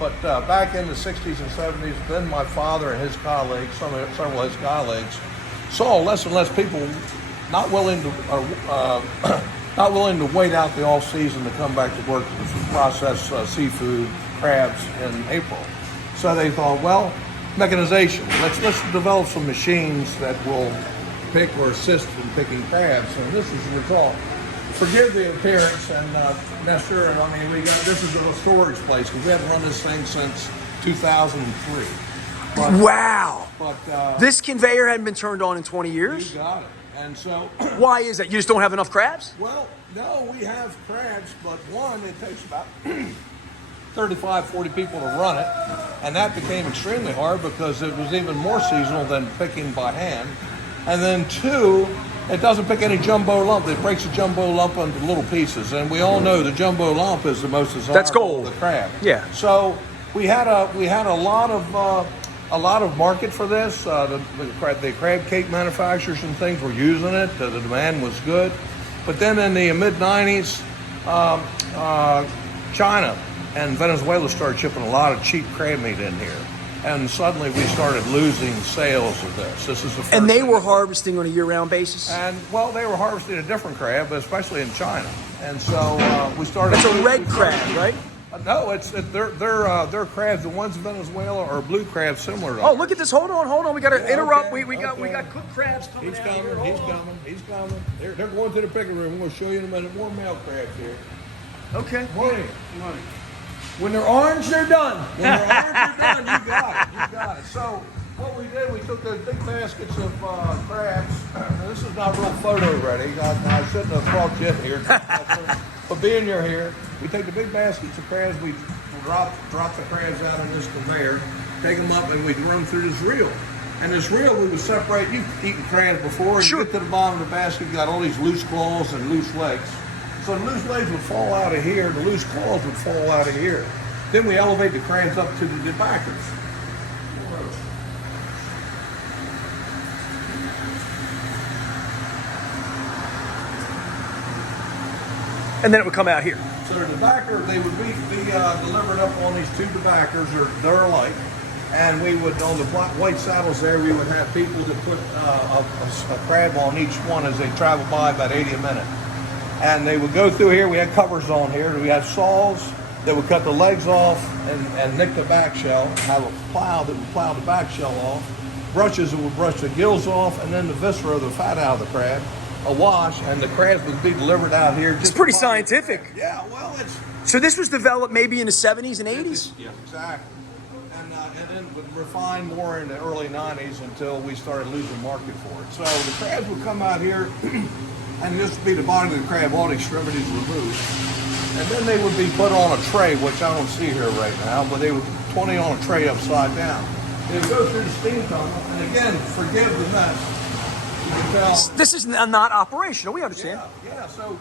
But back in the 60s and 70s, then my father and his colleagues, several of his colleagues, saw less and less people not willing to not willing to wait out the off season to come back to work to process seafood, crabs in April. So they thought, well, mechanization. Let's develop some machines that will pick or assist in picking crabs. And this is the result. Forgive the appearance, and Nestor, I mean, this is a storage place because we haven't run this thing since 2003. But, wow. But this conveyor hadn't been turned on in 20 years? You got it. And so... Why is that? You just don't have enough crabs? Well, no, we have crabs, but one, it takes about 35, 40 people to run it. And that became extremely hard because it was even more seasonal than picking by hand. And then two, it doesn't pick any jumbo lump. It breaks the jumbo lump into little pieces. And we all know the jumbo lump is the most desirable That's gold. of the crab. Yeah. So we had a lot of market for this. The crab cake manufacturers and things were using it. The demand was good. But then in the mid-90s, China and Venezuela started shipping a lot of cheap crab meat in here. And suddenly we started losing sales of this. This is the first And they thing. were harvesting on a year-round basis? And, well, they were harvesting a different crab, but especially in China. And so we started... It's a red crab, right? No, they're crabs. The ones in Venezuela are blue crabs similar to Oh, look at this. Hold on. We got to interrupt. Okay, We got cooked crabs coming He's out coming, here. he's coming. They're going to the picking room. I'm going to show you in a minute more male crabs here. Okay. Morning. When they're orange, they're done. When they're orange, they're done. You got it. So what we did, we took those big baskets of crabs. This is not real photo ready. I shouldn't have brought you in here. But being you're here, we take the big baskets of crabs, we drop the crabs out on this conveyor, take them up, and we run through this reel. And this reel, we would separate. You've eaten crabs before, and Sure. you get to the bottom of the basket, you got all these loose claws and loose legs. So the loose legs would fall out of here, the loose claws would fall out of here. Then we elevate the crabs up to the backers. And then it would come out here. So the backer, they would be delivered up on these two backers, they're alike. And we would, on the white saddles there, we would have people that put a crab on each one as they travel by, about 80 a minute. And they would go through here. We had covers on here. We had saws that would cut the legs off and nick the back shell. Have a plow that would plow the back shell off. Brushes that would brush the gills off, and then the viscera, the fat out of the crab, a wash, and the crabs would be delivered out here. It's pretty scientific. Yeah, well, it's... So this was developed maybe in the 70s and 80s? Yeah, exactly. And then would refine more in the early 90s until we started losing market for it. So the crabs would come out here, and this would be the body of the crab, all the extremities removed. And then they would be put on a tray, which I don't see here right now, but they would 20 on a tray upside down. They would go through the steam tunnel, and again, forgive the mess. You can tell. This is not operational. We understand. Yeah, so